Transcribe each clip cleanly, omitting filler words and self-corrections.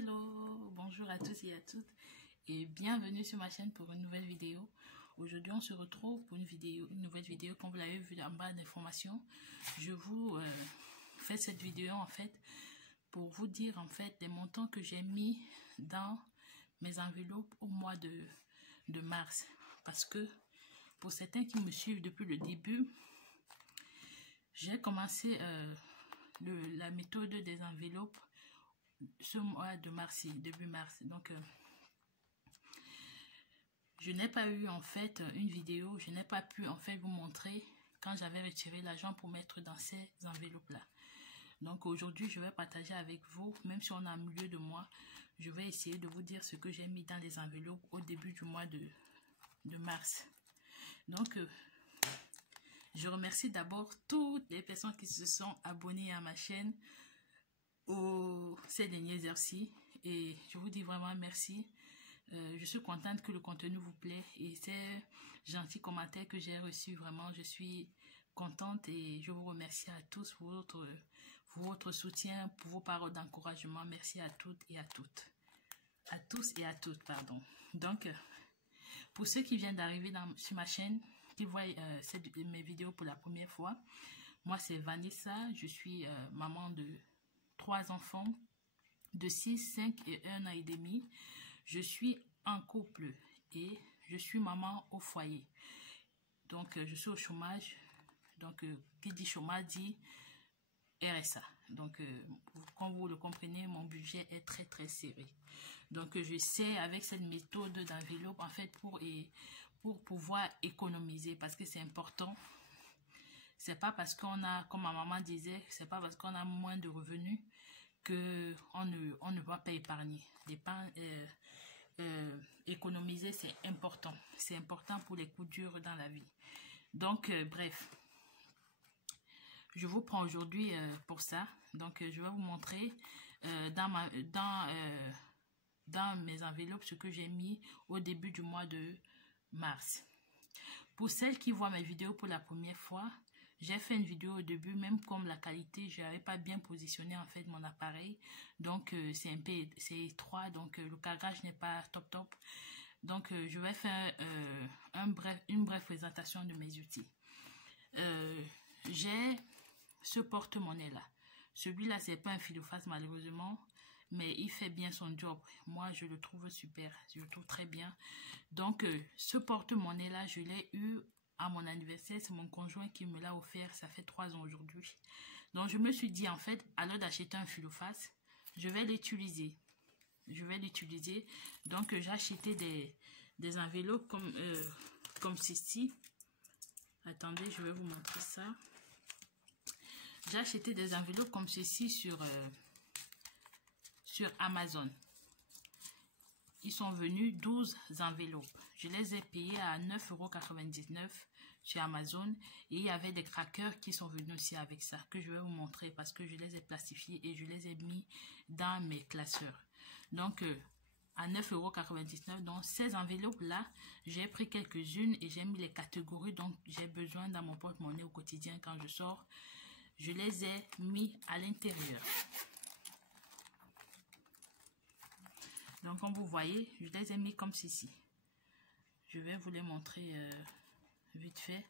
Hello, bonjour à tous et à toutes et bienvenue sur ma chaîne pour une nouvelle vidéo. Aujourd'hui on se retrouve pour une nouvelle vidéo. Comme vous l'avez vu en barre d'informations, je vous fais cette vidéo en fait pour vous dire en fait les montants que j'ai mis dans mes enveloppes au mois de mars. Parce que pour certains qui me suivent depuis le début, j'ai commencé la méthode des enveloppes ce mois de mars, début mars. Donc je n'ai pas eu en fait une vidéo, je n'ai pas pu en fait vous montrer quand j'avais retiré l'argent pour mettre dans ces enveloppes là. Donc aujourd'hui je vais partager avec vous, même si on est en milieu de mois, je vais essayer de vous dire ce que j'ai mis dans les enveloppes au début du mois de mars. Donc je remercie d'abord toutes les personnes qui se sont abonnées à ma chaîne ces dernières heures-ci, et je vous dis vraiment merci. Je suis contente que le contenu vous plaît et ces gentils commentaires que j'ai reçus, vraiment je suis contente et je vous remercie à tous pour votre soutien, pour vos paroles d'encouragement. Merci à toutes et à toutes, à tous et à toutes, pardon. Donc pour ceux qui viennent d'arriver sur ma chaîne, qui voient mes vidéos pour la première fois, moi c'est Vanessa, je suis maman de 3 enfants de 6, 5 et 1 an et demi. Je suis en couple et je suis maman au foyer. Donc je suis au chômage. Donc qui dit chômage dit RSA. Donc comme vous le comprenez, mon budget est très serré. Donc je sais avec cette méthode d'enveloppe en fait pour pouvoir économiser, parce que c'est important. C'est pas parce qu'on a, comme ma maman disait, c'est pas parce qu'on a moins de revenus que on ne va pas épargner. Économiser, c'est important. C'est important pour les coups durs dans la vie. Donc, bref, je vous prends aujourd'hui pour ça. Donc, je vais vous montrer dans mes enveloppes ce que j'ai mis au début du mois de mars. Pour celles qui voient mes vidéos pour la première fois, j'ai fait une vidéo au début, même comme la qualité, je n'avais pas bien positionné en fait mon appareil. Donc c'est étroit, donc le cadrage n'est pas top. Donc je vais faire une brève présentation de mes outils. J'ai ce porte-monnaie là. Celui-là, c'est pas un fil-face malheureusement, mais il fait bien son job. Moi, je le trouve super, je le trouve très bien. Donc ce porte-monnaie là, je l'ai eu à mon anniversaire, c'est mon conjoint qui me l'a offert, ça fait 3 ans aujourd'hui. Donc je me suis dit en fait, à l'heure d'acheter un fil-face, je vais l'utiliser. Donc j'ai acheté des enveloppes comme ceci. Attendez, je vais vous montrer ça. J'ai acheté des enveloppes comme ceci sur Amazon. Ils sont venus 12 enveloppes. Je les ai payées à 9,99 € sur Amazon. Et il y avait des crackers qui sont venus aussi avec ça, que je vais vous montrer parce que je les ai plastifiés et je les ai mis dans mes classeurs. Donc, à 9,99 €. Donc, ces enveloppes-là, j'ai pris quelques-unes et j'ai mis les catégories dont j'ai besoin dans mon porte-monnaie au quotidien quand je sors. Je les ai mis à l'intérieur. Donc, comme vous voyez, je les ai mis comme ceci. Je vais vous les montrer vite fait.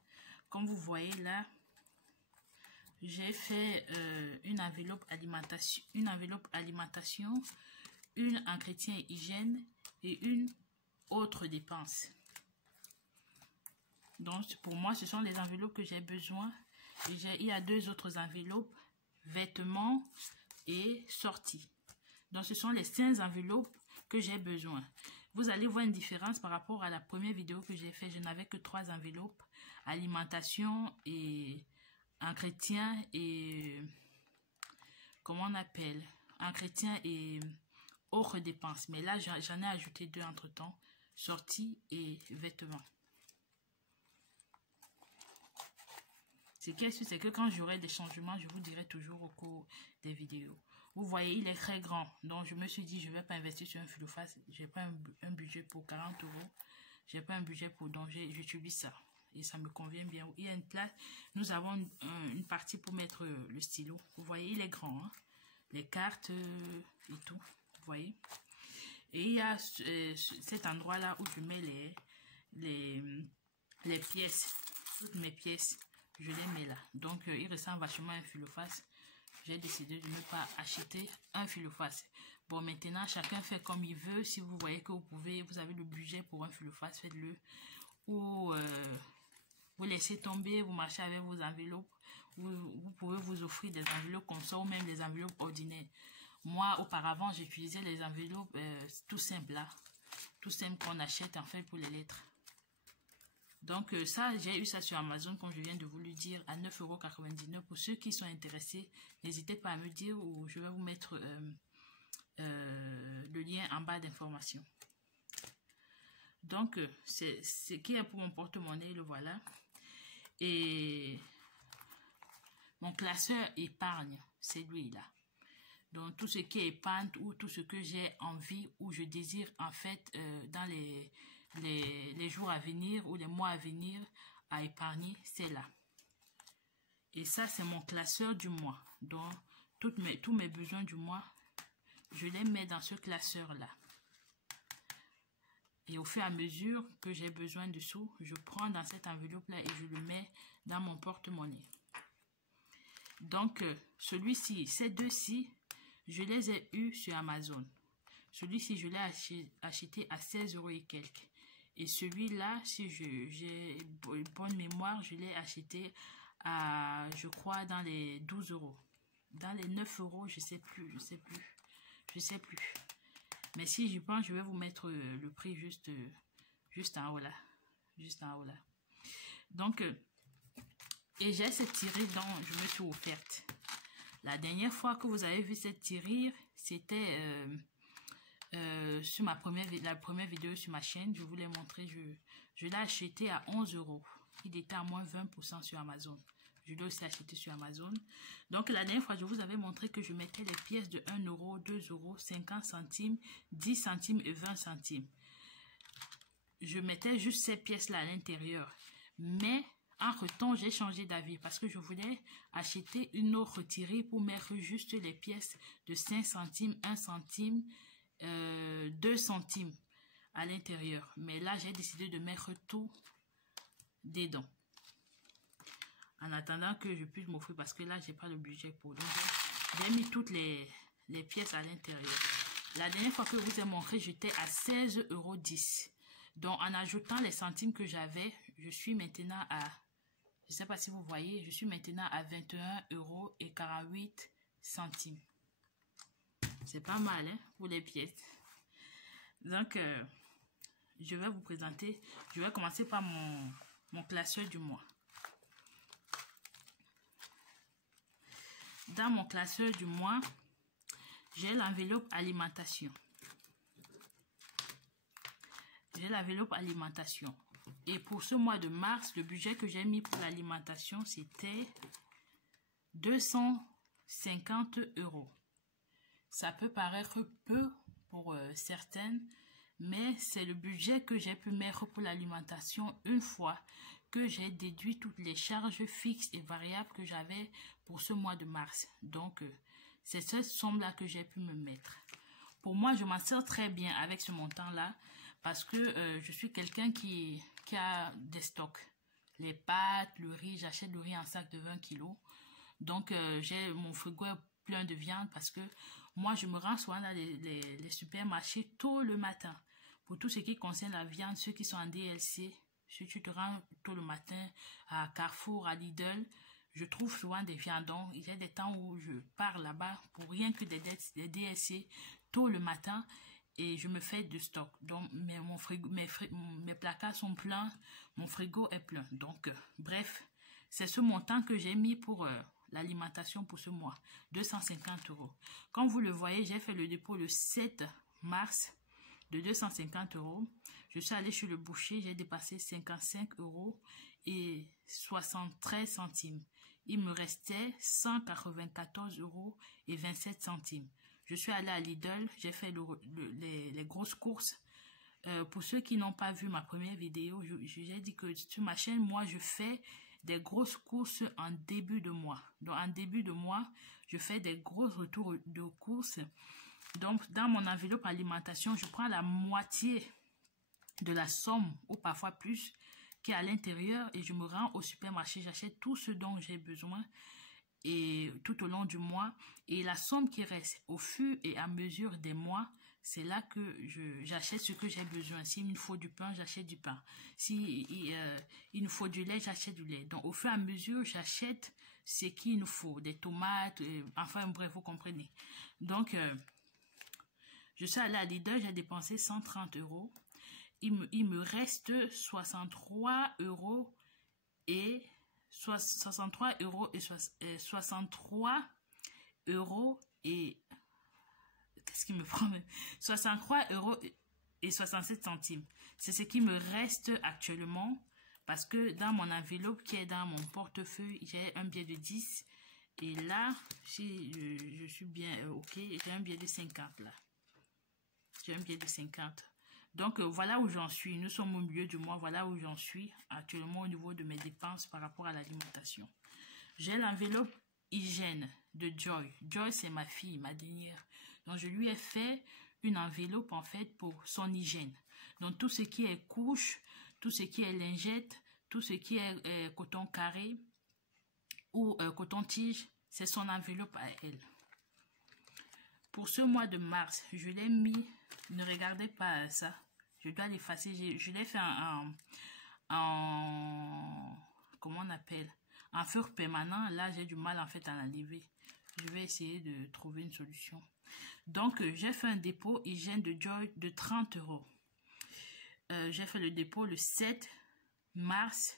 Comme vous voyez là, j'ai fait une enveloppe alimentation, une entretien et hygiène et une autre dépense. Donc, pour moi, ce sont les enveloppes que j'ai besoin. Et il y a 2 autres enveloppes, vêtements et sorties. Donc, ce sont les 5 enveloppes que j'ai besoin. Vous allez voir une différence par rapport à la première vidéo que j'ai fait. Je n'avais que 3 enveloppes, alimentation et entretien et comment on appelle, entretien et autres dépenses. Mais là, j'en ai ajouté 2 entre temps, sorties et vêtements. Ce qui est sûr, c'est que quand j'aurai des changements, je vous dirai toujours au cours des vidéos. Vous voyez, il est très grand. Donc, je me suis dit, je ne vais pas investir sur un fil-face. Je n'ai pas un budget pour 40 €. Je n'ai pas un budget pour danger. J'utilise ça. Et ça me convient bien. Il y a une place. Nous avons une partie pour mettre le stylo. Vous voyez, il est grand. Hein? Les cartes et tout. Vous voyez. Et il y a cet endroit-là où je mets les pièces, toutes mes pièces, je les mets là. Donc, il ressemble vachement à un fil face. J'ai décidé de ne pas acheter un fil face. Bon, maintenant, chacun fait comme il veut. Si vous voyez que vous avez le budget pour un fil face, faites-le. Ou vous laissez tomber, vous marchez avec vos enveloppes. Vous pouvez vous offrir des enveloppes comme ça ou même des enveloppes ordinaires. Moi, auparavant, j'utilisais les enveloppes tout simples là. Tout simple qu'on achète en fait pour les lettres. Donc ça, j'ai eu ça sur Amazon, comme je viens de vous le dire, à 9,99 €. Pour ceux qui sont intéressés, n'hésitez pas à me dire ou je vais vous mettre le lien en bas d'information. Donc, c'est ce qui est pour mon porte-monnaie, le voilà. Et mon classeur épargne, c'est lui-là. Donc, tout ce qui est épargne ou tout ce que j'ai envie ou je désire en fait dans les jours à venir ou les mois à venir à épargner, c'est là. Et ça, c'est mon classeur du mois. Donc, tous mes besoins du mois, je les mets dans ce classeur-là. Et au fur et à mesure que j'ai besoin de sous, je prends dans cette enveloppe-là et je le mets dans mon porte-monnaie. Donc, celui-ci, ces deux-ci, je les ai eus sur Amazon. Celui-ci, je l'ai acheté à 16 € et quelques. Et celui-là, si j'ai bonne mémoire, je l'ai acheté à, je crois, dans les 12 €. Dans les 9 €, je sais plus. Mais si j'y pense, je vais vous mettre le prix juste en haut là. Juste en haut là. Donc, et j'ai cette tirée dont je me suis offerte. La dernière fois que vous avez vu cette tirée, c'était sur la première vidéo sur ma chaîne. Je vous l'ai montré. Je l'ai acheté à 11 €. Il était à moins 20% sur Amazon. Je l'ai aussi acheté sur Amazon. Donc, la dernière fois, je vous avais montré que je mettais les pièces de 1 €, 2 €, 50 centimes, 10 centimes et 20 centimes. Je mettais juste ces pièces-là à l'intérieur. Mais, entre-temps, j'ai changé d'avis parce que je voulais acheter une autre tirée pour mettre juste les pièces de 5 centimes, 1 centime, 2 centimes à l'intérieur. Mais là, j'ai décidé de mettre tout dedans. En attendant que je puisse m'offrir parce que là, j'ai pas le budget pour. Donc, j'ai mis toutes les pièces à l'intérieur. La dernière fois que je vous ai montré, j'étais à 16,10 €. Donc, en ajoutant les centimes que j'avais, je suis maintenant à, je sais pas si vous voyez, je suis maintenant à 21,48 €. C'est pas mal, hein, pour les pièces. Donc, je vais vous présenter, je vais commencer par mon classeur du mois. Dans mon classeur du mois, j'ai l'enveloppe alimentation. J'ai l'enveloppe alimentation. Et pour ce mois de mars, le budget que j'ai mis pour l'alimentation, c'était 250 €. Ça peut paraître peu pour certaines, mais c'est le budget que j'ai pu mettre pour l'alimentation une fois que j'ai déduit toutes les charges fixes et variables que j'avais pour ce mois de mars. Donc, c'est cette somme-là que j'ai pu me mettre. Pour moi, je m'en sers très bien avec ce montant-là parce que je suis quelqu'un qui a des stocks. Les pâtes, le riz, j'achète le riz en sac de 20 kg. Donc, j'ai mon frigo est plein de viande parce que moi, je me rends souvent dans les supermarchés tôt le matin. Pour tout ce qui concerne la viande, ceux qui sont en DLC, si tu te rends tôt le matin à Carrefour, à Lidl, je trouve souvent des viandons. Il y a des temps où je pars là-bas pour rien que des DLC tôt le matin et je me fais de stock. Donc, mes placards sont pleins, mon frigo est plein. Donc, bref, c'est ce montant que j'ai mis pour l'alimentation pour ce mois, 250 €. Comme vous le voyez, j'ai fait le dépôt le 7 mars de 250 €. Je suis allée chez le boucher, j'ai dépassé 55 € et 73 centimes. Il me restait 194 € et 27 centimes. Je suis allée à Lidl, j'ai fait les grosses courses. Pour ceux qui n'ont pas vu ma première vidéo, j'ai dit que sur ma chaîne, moi, je fais des grosses courses en début de mois. Donc, en début de mois, je fais des gros retours de courses Donc, dans mon enveloppe alimentation, je prends la moitié de la somme ou parfois plus qui est à l'intérieur et je me rends au supermarché. J'achète tout ce dont j'ai besoin et tout au long du mois. Et la somme qui reste au fur et à mesure des mois, c'est là que j'achète ce que j'ai besoin. S'il me faut du pain, j'achète du pain. Si il nous faut du lait, j'achète du lait. Donc, au fur et à mesure, j'achète ce qu'il nous faut. Des tomates, enfin, bref, vous comprenez. Donc, je suis allée à Lidl, j'ai dépensé 130 €. Il me reste 63 € et 63 € et 63 € et qu'est-ce qui me prend 63 € et 67 centimes. C'est ce qui me reste actuellement parce que dans mon enveloppe qui est dans mon portefeuille, j'ai un billet de 10 et là, si je suis bien ok, j'ai un billet de 50 là. J'ai un billet de 50. Donc, voilà où j'en suis. Nous sommes au milieu du mois. Voilà où j'en suis actuellement au niveau de mes dépenses par rapport à l'alimentation. J'ai l'enveloppe hygiène de Joy. Joy, c'est ma fille, ma dernière. Donc, je lui ai fait une enveloppe, en fait, pour son hygiène. Donc, tout ce qui est couche, tout ce qui est lingette, tout ce qui est coton carré ou coton-tige, c'est son enveloppe à elle. Pour ce mois de mars, je l'ai mis, ne regardez pas ça, je dois l'effacer, je l'ai fait comment on appelle, en fur permanent. Là, j'ai du mal en fait à l'enlever. Je vais essayer de trouver une solution. Donc, j'ai fait un dépôt hygiène de Joy de 30 €. J'ai fait le dépôt le 7 mars.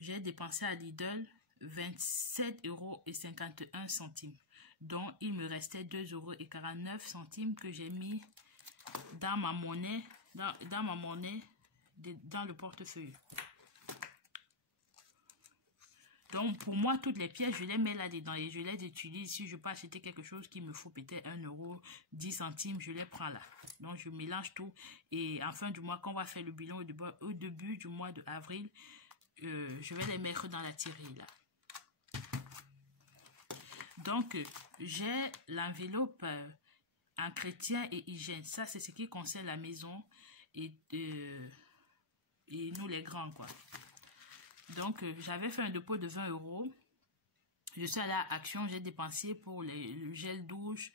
J'ai dépensé à Lidl 27,51 €. Donc, il me restait 2,49 € que j'ai mis dans ma monnaie, dans le portefeuille. Donc, pour moi, toutes les pièces, je les mets là-dedans et je les utilise. Si je peux acheter quelque chose qui me faut peut-être 1 €, 10 centimes, je les prends là. Donc, je mélange tout. Et en fin du mois, quand on va faire le bilan au début du mois d'avril, je vais les mettre dans la tirée là. Donc, j'ai l'enveloppe en chrétien et hygiène. Ça, c'est ce qui concerne la maison et nous les grands, quoi. Donc, j'avais fait un dépôt de 20 €. Je suis allée à Action, j'ai dépensé pour le gel douche,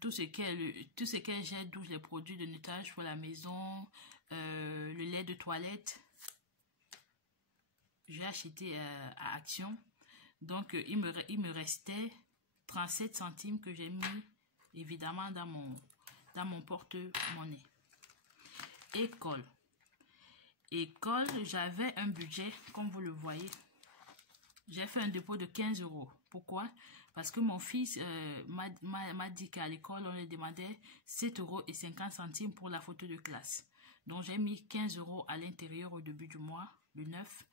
tout ce qui est gel douche, les produits de nettoyage pour la maison, le lait de toilette. J'ai acheté à Action. Donc, il me restait 37 centimes que j'ai mis évidemment dans mon porte-monnaie. École. École, j'avais un budget, comme vous le voyez. J'ai fait un dépôt de 15 €. Pourquoi? Parce que mon fils m'a dit qu'à l'école, on lui demandait 7,50 € pour la photo de classe. Donc, j'ai mis 15 € à l'intérieur au début du mois, le 9.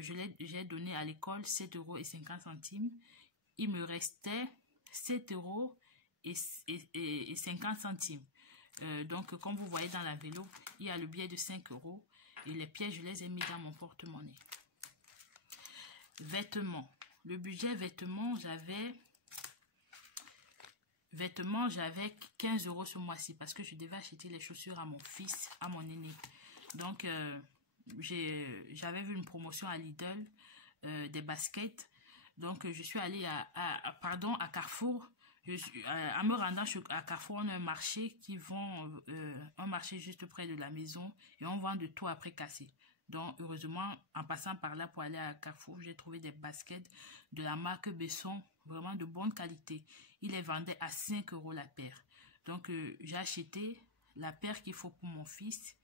J'ai donné à l'école 7,50 €. Il me restait 7,50 €. Donc, comme vous voyez dans l'enveloppe, il y a le billet de 5 € et les pièces, je les ai mis dans mon porte-monnaie. Vêtements. Le budget vêtements, j'avais 15 € ce mois-ci parce que je devais acheter les chaussures à mon fils, à mon aîné. Donc, j'avais vu une promotion à Lidl, des baskets. Donc, je suis allée à Carrefour. En me rendant à Carrefour, on a un marché un marché juste près de la maison et on vend de tout après cassé. Donc, heureusement, en passant par là pour aller à Carrefour, j'ai trouvé des baskets de la marque Besson, vraiment de bonne qualité. Ils les vendaient à 5 € la paire. Donc, j'ai acheté la paire qu'il faut pour mon fils,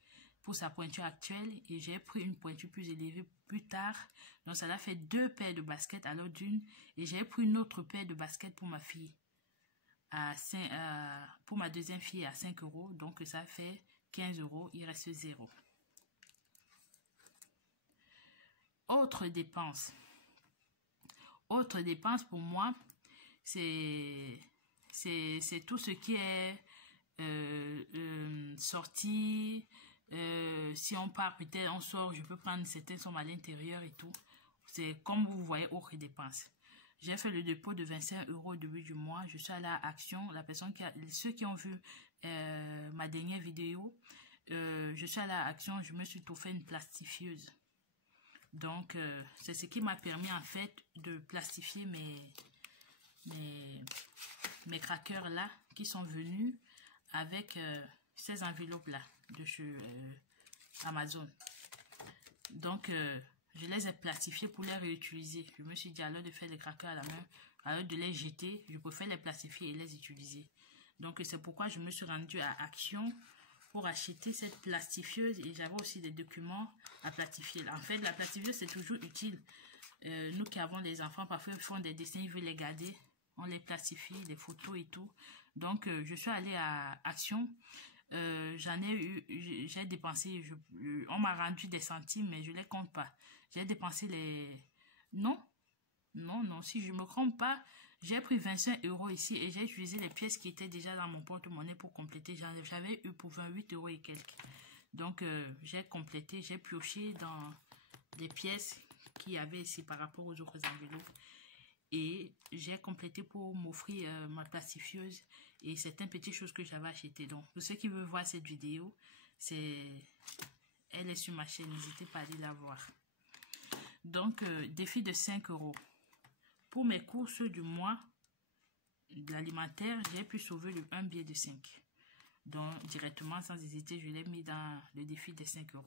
pour sa pointure actuelle, et j'ai pris une pointure plus élevée plus tard. Donc, ça a fait 2 paires de baskets à l'heure d'une, et j'ai pris une autre paire de baskets pour ma fille. Pour ma deuxième fille à 5 €, donc ça fait 15 €, il reste 0. Autre dépense pour moi, c'est tout ce qui est sortie. Si on part, peut-être on sort, je peux prendre certaines sommes à l'intérieur et tout. C'est comme vous voyez, autre dépense. J'ai fait le dépôt de 25 € au début du mois. Je suis allée à Action. Ceux qui ont vu ma dernière vidéo, je suis allée à Action. Je me suis tout fait une plastifieuse. Donc, c'est ce qui m'a permis en fait de plastifier mes crackers là qui sont venus avec ces enveloppes là de chez Amazon. Donc, je les ai plastifiés pour les réutiliser. Je me suis dit, à l'heure de faire les crackers à la main, à l'heure de les jeter, je préfère les plastifier et les utiliser. Donc, c'est pourquoi je me suis rendue à Action pour acheter cette plastifieuse. Et j'avais aussi des documents à plastifier. En fait, la plastifieuse, c'est toujours utile. Nous qui avons des enfants, parfois ils font des dessins, ils veulent les garder. On les plastifie, les photos et tout. Donc, je suis allée à Action. J'ai dépensé, on m'a rendu des centimes, mais je les compte pas. J'ai dépensé les... Non, si je me trompe pas, j'ai pris 25 € ici et j'ai utilisé les pièces qui étaient déjà dans mon porte-monnaie pour compléter. J'avais eu pour 28 € et quelques. Donc, j'ai complété, j'ai pioché dans les pièces qu'il y avait ici par rapport aux autres enveloppes. Et j'ai complété pour m'offrir ma plastifieuse et certaines petites choses que j'avais achetées. Donc, pour ceux qui veulent voir cette vidéo, elle est sur ma chaîne. N'hésitez pas à aller la voir. Donc, défi de 5 €. Pour mes courses du mois de l'alimentaire, j'ai pu sauver un billet de 5. Donc, directement, sans hésiter, je l'ai mis dans le défi des 5 €.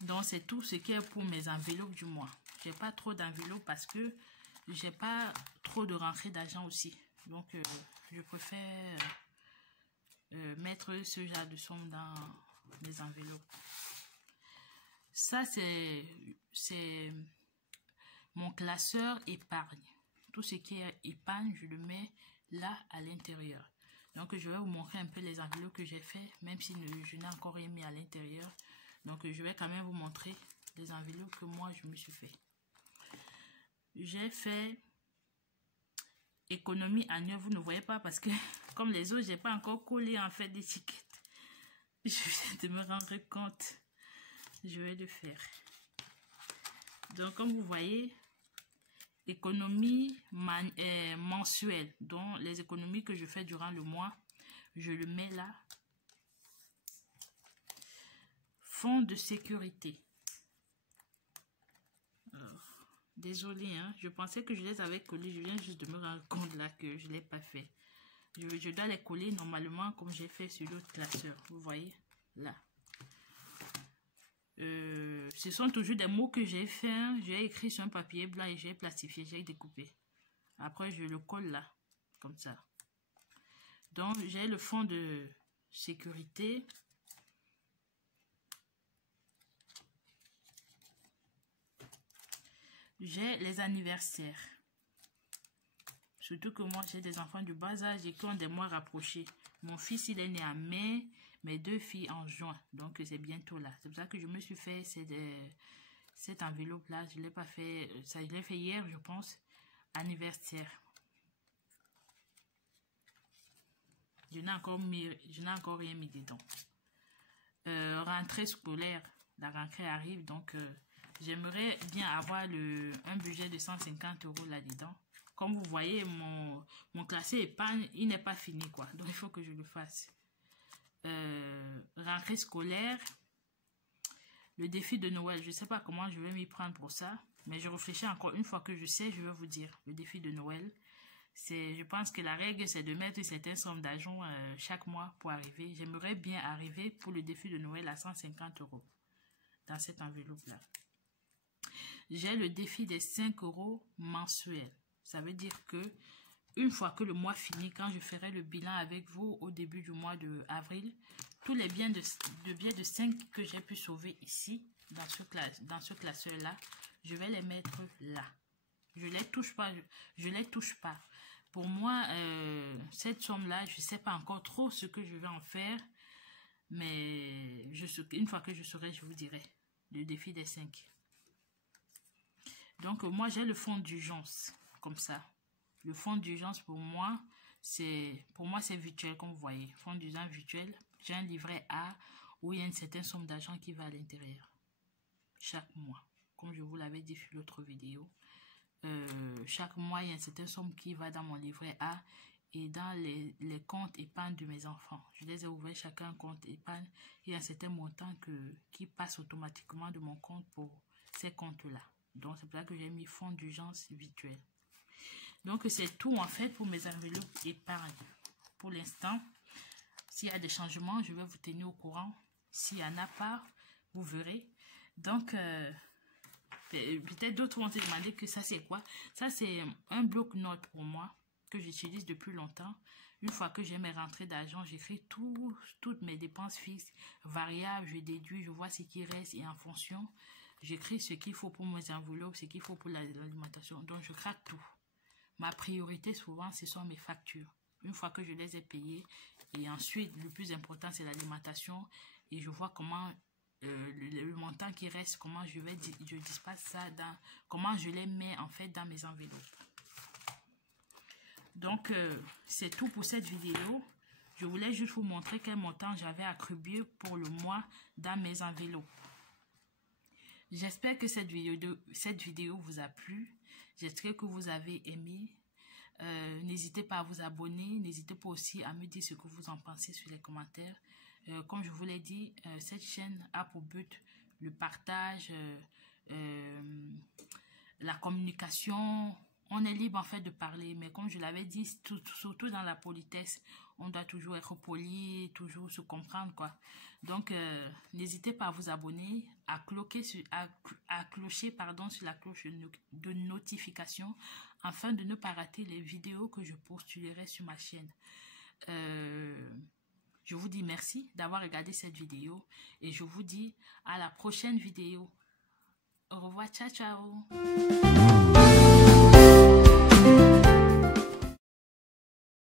Donc, c'est tout ce qui est pour mes enveloppes du mois. Je n'ai pas trop d'enveloppes parce que je n'ai pas trop de rentrée d'argent aussi. Donc, je préfère mettre ce genre de somme dans les enveloppes. Ça, c'est mon classeur épargne. Tout ce qui est épargne, je le mets là à l'intérieur. Donc, je vais vous montrer un peu les enveloppes que j'ai fait, même si je n'ai encore rien mis à l'intérieur. Donc, je vais quand même vous montrer les enveloppes que moi, je me suis fait. J'ai fait économie annuelle. Vous ne voyez pas parce que, comme les autres, je n'ai pas encore collé en fait d'étiquette. Je viens de me rendre compte. Je vais le faire. Donc, comme vous voyez, économie mensuelle. Donc, les économies que je fais durant le mois, je le mets là. Fonds de sécurité. Désolée, hein, je pensais que je les avais collés. Je viens juste de me rendre compte là que je ne l'ai pas fait. Je dois les coller normalement comme j'ai fait sur l'autre classeur. Vous voyez là. Ce sont toujours des mots que j'ai fait. Hein. J'ai écrit sur un papier blanc et j'ai plastifié, j'ai découpé. Après, je le colle là, comme ça. Donc, j'ai le fonds de sécurité. J'ai les anniversaires. Surtout que moi, j'ai des enfants du bas âge et qui ont des mois rapprochés. Mon fils, il est né en mai, mes 2 filles en juin. Donc, c'est bientôt là. C'est pour ça que je me suis fait cette enveloppe-là. Je ne l'ai pas fait. Ça, je l'ai fait hier, je pense. Anniversaire. Je n'ai encore rien mis dedans. Rentrée scolaire. La rentrée arrive, donc... j'aimerais bien avoir un budget de 150 € là-dedans. Comme vous voyez, mon classé épargne, il n'est pas fini, quoi. Donc, il faut que je le fasse. Rentrée scolaire. Le défi de Noël. Je ne sais pas comment je vais m'y prendre pour ça. Mais je réfléchis encore. Une fois que je sais, je vais vous dire. Le défi de Noël. Je pense que la règle, c'est de mettre une certaine somme d'argent chaque mois pour arriver. J'aimerais bien arriver pour le défi de Noël à 150 € dans cette enveloppe-là. J'ai le défi des 5 € mensuels. Ça veut dire que une fois que le mois finit, quand je ferai le bilan avec vous au début du mois d'avril, tous les biens de 5 que j'ai pu sauver ici, dans ce classeur-là, je vais les mettre là. Je ne les touche pas. Je les touche pas. Pour moi, cette somme-là, je ne sais pas encore trop ce que je vais en faire. Mais une fois que je saurai, je vous dirai. Le défi des 5. Donc, moi, j'ai le fonds d'urgence, comme ça. Le fonds d'urgence, pour moi, c'est virtuel, comme vous voyez. Fonds d'urgence virtuel. J'ai un livret A où il y a une certaine somme d'argent qui va à l'intérieur. Chaque mois. Comme je vous l'avais dit sur l'autre vidéo. chaque mois, il y a une certaine somme qui va dans mon livret A et dans les comptes épargne de mes enfants. Je les ai ouverts chacun un compte épargne. Il y a un certain montant qui passe automatiquement de mon compte pour ces comptes-là. Donc, c'est pour ça que j'ai mis fonds d'urgence virtuel. Donc, c'est tout en fait pour mes enveloppes épargne. Pour l'instant, s'il y a des changements, je vais vous tenir au courant. S'il y en a pas, vous verrez. Donc, peut-être d'autres vont se demander que ça c'est quoi. Ça c'est un bloc-notes pour moi que j'utilise depuis longtemps. Une fois que j'ai mes rentrées d'argent, j'écris toutes mes dépenses fixes, variables, je déduis, je vois ce qui reste et en fonction, j'écris ce qu'il faut pour mes enveloppes, ce qu'il faut pour l'alimentation. Donc je craque tout. Ma priorité souvent, ce sont mes factures. Une fois que je les ai payées, et ensuite le plus important c'est l'alimentation et je vois comment le montant qui reste, comment je disperse ça, comment je les mets en fait dans mes enveloppes. Donc, c'est tout pour cette vidéo. Je voulais juste vous montrer quel montant j'avais attribué pour le mois dans mes enveloppes. J'espère que cette vidéo vous a plu. J'espère que vous avez aimé. N'hésitez pas à vous abonner. N'hésitez pas aussi à me dire ce que vous en pensez sur les commentaires. Comme je vous l'ai dit, cette chaîne a pour but le partage, la communication. On est libre en fait de parler, mais comme je l'avais dit, surtout dans la politesse, on doit toujours être poli, toujours se comprendre quoi. Donc, n'hésitez pas à vous abonner, à clocher sur la cloche de notification afin de ne pas rater les vidéos que je postulerai sur ma chaîne. Je vous dis merci d'avoir regardé cette vidéo et je vous dis à la prochaine vidéo. Au revoir, ciao, ciao.